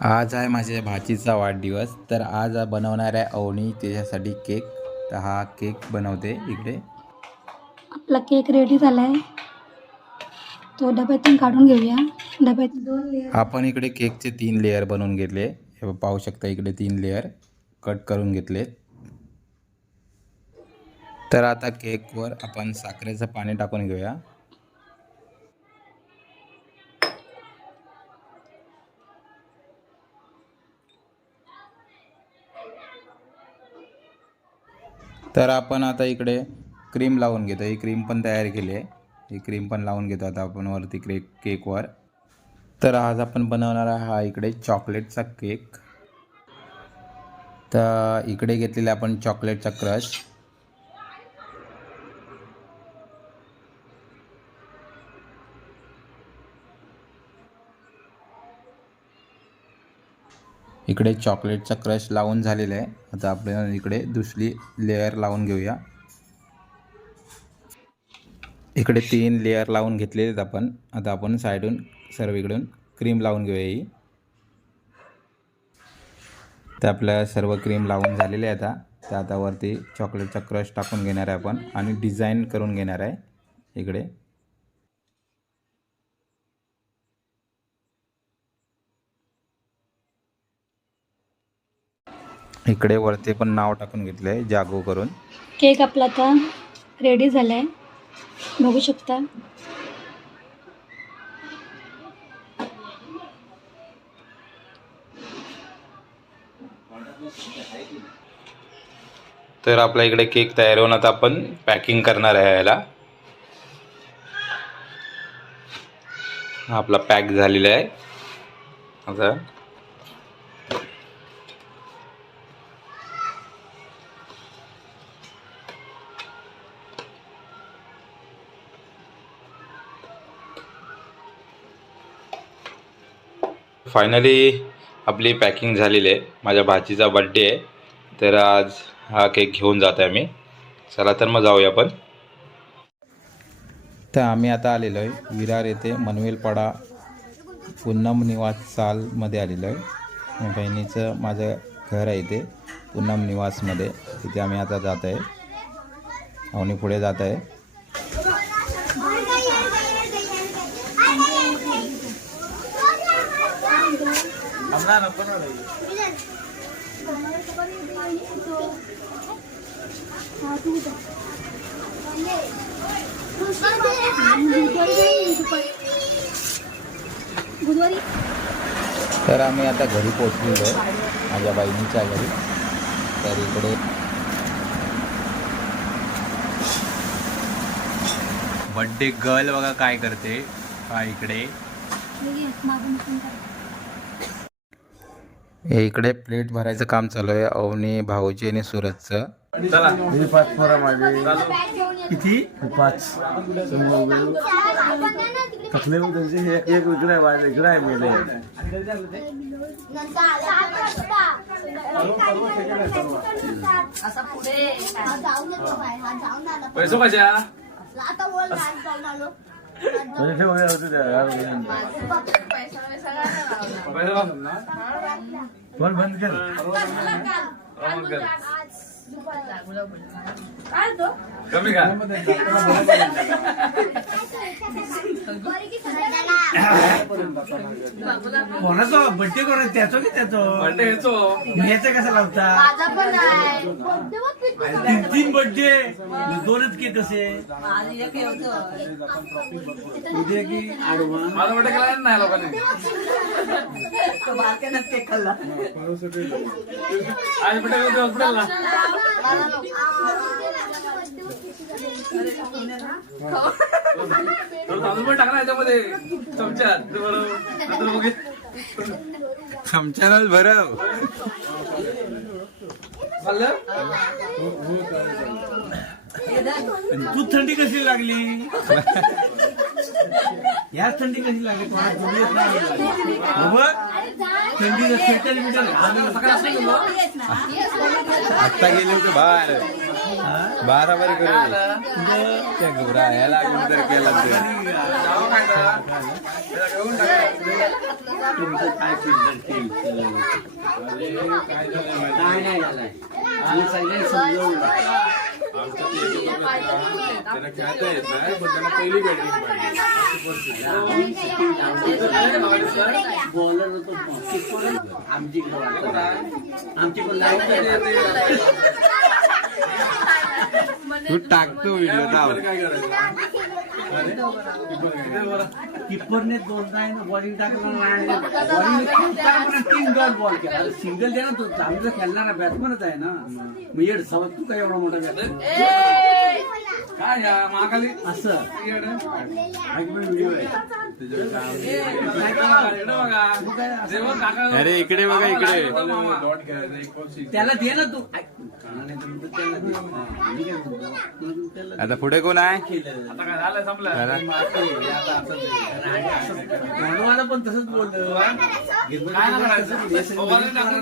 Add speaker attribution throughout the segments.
Speaker 1: आज आहे माझ्या भाचीचा वाढदिवस तर आज बनवणार आहे अवनी त्याच्यासाठी केक. तर हा केक बनवते इकडे.
Speaker 2: आपला केक रेडी झाला आहे तो डब्यातून काढून घेऊया. डब्यात दोन लेअर
Speaker 1: आपण इकडे केकचे तीन लेअर बनवून घेतले. हे पाहू शकता इकडे तीन लेअर कट करून घेतले तर आता केकवर आपण साखरेचं पाणी टाकून घेऊया. तर आपण आता इकडे क्रीम लावून घेतो. ही क्रीम पण तयार केली आहे. ही क्रीम पण लावून घेतो आता आपण वरती क्रे केकवर तर आज आपण बनवणार आहे हा इकडे चॉकलेटचा केक तर इकडे घेतलेला आपण चॉकलेटचा क्रश इकडे चॉकलेटचा क्रश लावून झालेला आहे. आता आपण इकडे दुसरी लेअर लावून घेऊया. इकडे तीन लेअर लावून घेतलेले आहेत आपण. आता आपण साईडून सर्वीकडून क्रीम लावून घेऊया ही. तर आपल्या सर्व क्रीम लावून झालेले आहे आता. तर आता वरती चॉकलेटचा क्रश टाकून घेणार आहे आपण आणि डिझाईन करून घेणार आहे. इकडे. इकडे वरती पण नाव टाकून घेतलं आहे जागो करून.
Speaker 2: केक आपला आता रेडी झाला आहे बघू शकता.
Speaker 1: तर आपल्या इकडे केक तयार होऊन आता आपण पॅकिंग करणार आहे याला. हा आपला पॅक झालेला आहे. आता फायनली आपली पॅकिंग झालेली आहे. माझ्या भाचीचा बड्डे आहे. तर आज हा केक घेऊन जात आहे मी चला तर मग जाऊया आपण. तर आम्ही आता आलेलो आहे. विरार येथे मनवेलपाडा पूनम निवास चालमध्ये आलेलो आहे. बहिणीचं माझं घर आहे इथे पूनम निवासमध्ये. तिथे आम्ही आता जात आहे अवनी पुढे जात आहे तर आम्ही आता घरी पोचलेलो आहे माझ्या बहिणीच्या घरी. तर इकडे बड्डे गर्ल बघा काय करते. हा इकडे. इकडे प्लेट भरायचं काम चालू आहे अवनी भाऊजी आणि सूरजचं.
Speaker 3: पाच पोरं माझे. किती? पाच. कसले मग त्यांचे हे एक इकडे आहे माझं इकडे आहे मेले.
Speaker 4: पैसे कशा?
Speaker 3: म्हणजे ठेव हे होते त्या यार. फोन बंद कर
Speaker 4: कमी का
Speaker 3: कोणाचा? बड्डे कोणा त्याचो की त्याचो?
Speaker 4: बड्डे हेचो
Speaker 3: ह्याचं कसं लावता? तीन तीन बड्डे दोनच केक कसे उद्या की आडवा
Speaker 4: माझा बड्डे केला नाही लोकांनी? आज बड्डे हॉस्पिटलला तांदूळ पण टाकला याच्यामध्ये चमच्यात ते बरं नंतर
Speaker 1: चमच्यानच भरव
Speaker 3: तू थंडी कशी लागली? याच थंडी कशी लागली? तू हात धुवलेच नाही. बरोबर थंडी स्वेटर बिटर
Speaker 4: गेलो
Speaker 1: आत्ता गेले होते बाहेर. बराबर
Speaker 4: काय आलं?
Speaker 1: त्या घुबरा ह्याला कोणतरी केला ते.
Speaker 4: जाऊ काय
Speaker 3: नाही झालंय.
Speaker 5: त्यांना खेळता येत नाही पण त्यांना पहिली बॅटिंग पाहिजे
Speaker 3: बॉलर होतो आमची आमची पण
Speaker 1: तू टाकतो व्हिडिओ
Speaker 5: काय करायचं? अरे कीपर काय
Speaker 3: किपरने दोनदा आहे ना बॉलिंग टाकलं बॉलिंग तीन डॉट बॉल केला. सिंगल दे ना तो चांगलं खेळणारा बॅट्समनच आहे ना. मग येड सवय तू काय एवढा मोठा बॅट्समन
Speaker 4: काय महाखाली
Speaker 3: असं. हा व्हिडिओ आहे.
Speaker 1: अरे इकडे बघा इकडे.
Speaker 3: त्याला दे ना तू. हा,
Speaker 1: आता पुढे कोण आहे.
Speaker 3: मानवाला पण तसंच बोललं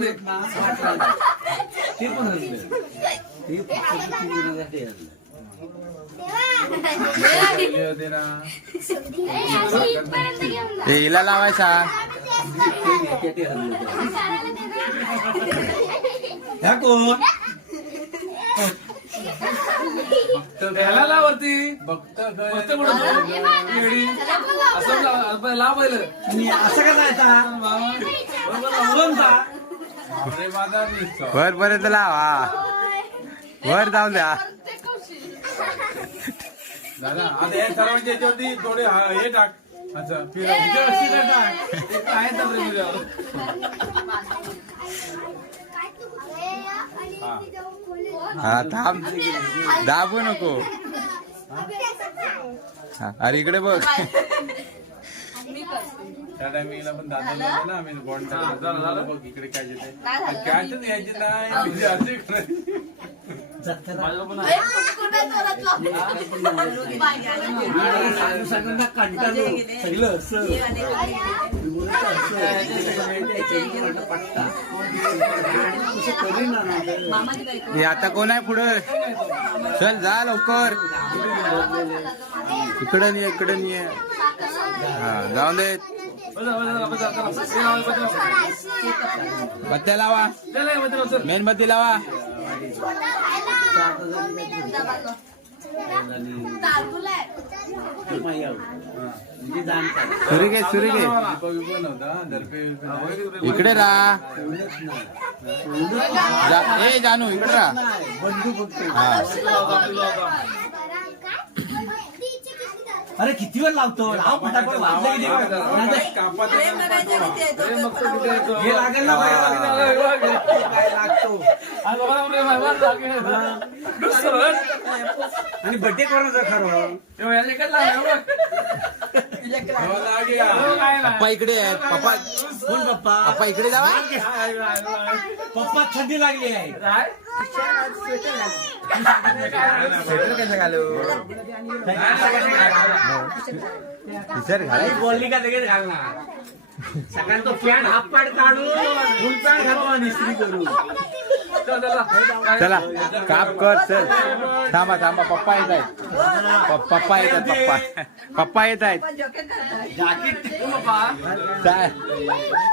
Speaker 4: दे.
Speaker 3: ते पण फक्त
Speaker 1: हिला लावायचा.
Speaker 3: ह्या कोण
Speaker 4: ह्याला लाव वरती.
Speaker 5: बघता
Speaker 4: मस्त पुढं येडी. असं लाव लाव पहिलं.
Speaker 3: मी असं का जायचा
Speaker 4: बरोबर लाव.
Speaker 5: अरे माझा दिसतो
Speaker 1: वर पर्यंत लावा वर जाऊन द्या.
Speaker 5: दादा आता या सर्वांच्या याच्यावरती थोडे हा- हे टाक. अच्छा फिरा
Speaker 4: काय तुझ्यावर.
Speaker 1: हा थांब. दाबू नको. हा, अरे इकडे बघ.
Speaker 5: त्या टायमिंगला पण दादाला ना आम्ही बॉन्ड
Speaker 4: हा, झालं, झालं.
Speaker 5: बघ इकडे काय येते कॅचच यायचे नाही
Speaker 3: कंटाळलो. सगळं असं
Speaker 1: हे आता कोण आहे पुढं? चल जा लवकर. इकडं नाही इकडं नाही हा जाऊ दे. बत्त्या लावा. मेणबत्ती लावा. सुरी घे सुरी घे
Speaker 5: दीपक विपक नव्हता दर्पे विपे नव्हता.
Speaker 1: इकडे राहा ए जानू इकडे राहा हा.
Speaker 3: अरे किती वेळ लावतो? लाव फटाफट लागेल ना लागतो? आणि बड्डे कोणाचा खरं.
Speaker 1: पप्पा इकडे आहेत. पप्पा
Speaker 3: कोण पप्पा?
Speaker 1: पप्पा इकडे जावा.
Speaker 3: पप्पा थंडी लागली आहे.
Speaker 4: काय?
Speaker 1: स्वेटर कसं घालू? टीचर घालाय
Speaker 3: बोलली का लगेच घालणार. सकाळी तो पॅन्ट हाफ पॅन्ट काढून फुल पॅन्ट घालवा इस्त्री करू
Speaker 4: चल,
Speaker 1: काप कर चल. थांबा थांबा पप्पा येत आहेत. पप्पा येत आहेत पप्पा. पप्पा येत आहेत.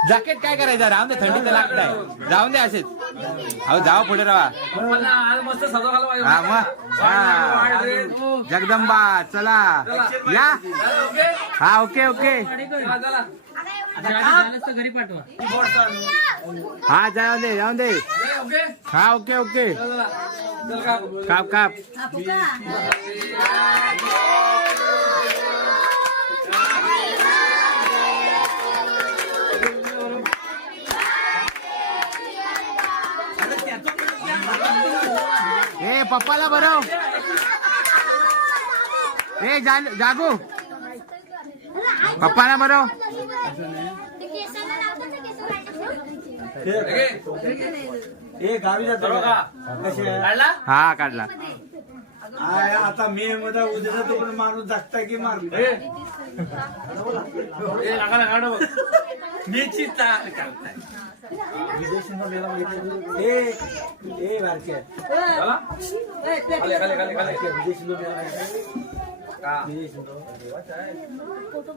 Speaker 3: जॅकेट
Speaker 1: काय? करायचं? राहून दे थंडी तर लागताय. जाऊन दे असेच. अहो जाओ पुढे राहा. हा मग. हा. जगदंबा चला. या? हा ओके ओके. हा जाऊन दे जाऊन दे? हा ओके ओके? काप काप. ए पप्पाला बरं. ए जान- जागू. पप्पाला बरं?
Speaker 3: हे?
Speaker 4: काढला?
Speaker 1: हा काढला.
Speaker 3: आय, आता मे मध्ये उद्याचा तो पण माणूस जगता की मार
Speaker 4: ए. ए, नाकाला काढ बघ.
Speaker 3: मेची चाल करताय
Speaker 4: चला खाली खाली खाली खाली का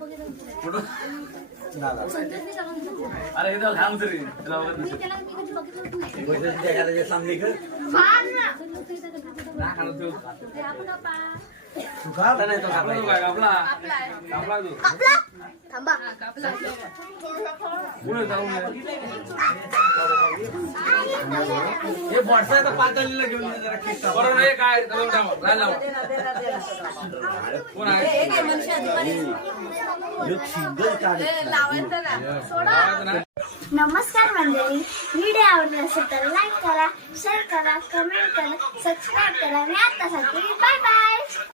Speaker 4: कुठं? अरे इथं थांब तरी तुला बघत नसेल.
Speaker 3: सामने कर
Speaker 4: नाही खाणार तू.
Speaker 3: आता नाही तो
Speaker 4: आपला
Speaker 6: थांबा
Speaker 4: पुढे जाऊन.
Speaker 3: हे पातळीला घेऊन जरा.
Speaker 4: बरोबर काय लावा. कोण आहे.
Speaker 6: नमस्कार मंडळी. व्हिडिओ आवडला असेल तर लाईक करा शेअर करा कमेंट करा सबस्क्राईब करा. मी आतासाठी बाय बाय